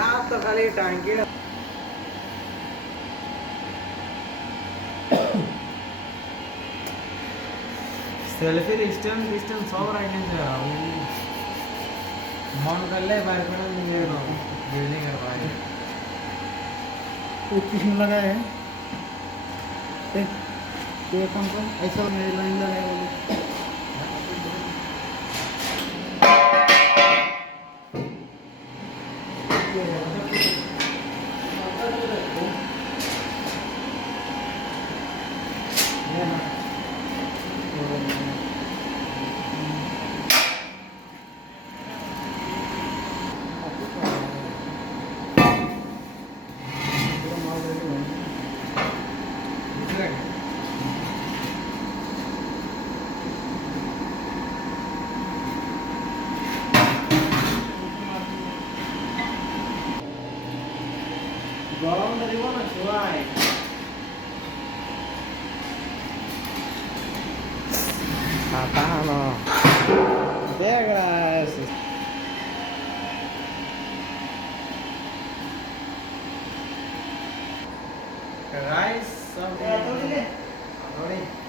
या तो खाली टांकी सेल्फी डिस्टेंस सब राइट है माउंट कर ले बाहर पर बिल्डिंग करवा है किसमें लगा है ये कौन ऐसा मेरी लाइन लगा है गरम धरिब ना छुआए आता ना देख रहा है राइस सब थोड़ी